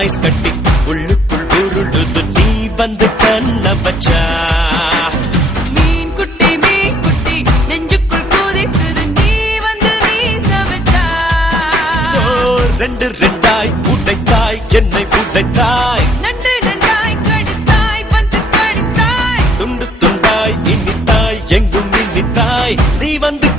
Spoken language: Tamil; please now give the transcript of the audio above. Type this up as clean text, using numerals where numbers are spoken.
ஐஸ் கட்டி உள்ளுக்குள் உருளுது நீ வந்து கண்ண வச்சா மீன் குட்டி நெஞ்சுக்குள் கூதிக்குது நீ வந்து வீச வச்சா ரெண்டு ரெண்டாய் உடைத்தாய் என்னை உடைத்தாய் நண்டு நண்டாய் கடித்தாய் வந்து கடித்தாய் துண்டு துண்டாய் இனித்தாய் எங்கும் இனித்தாய் நீ வந்து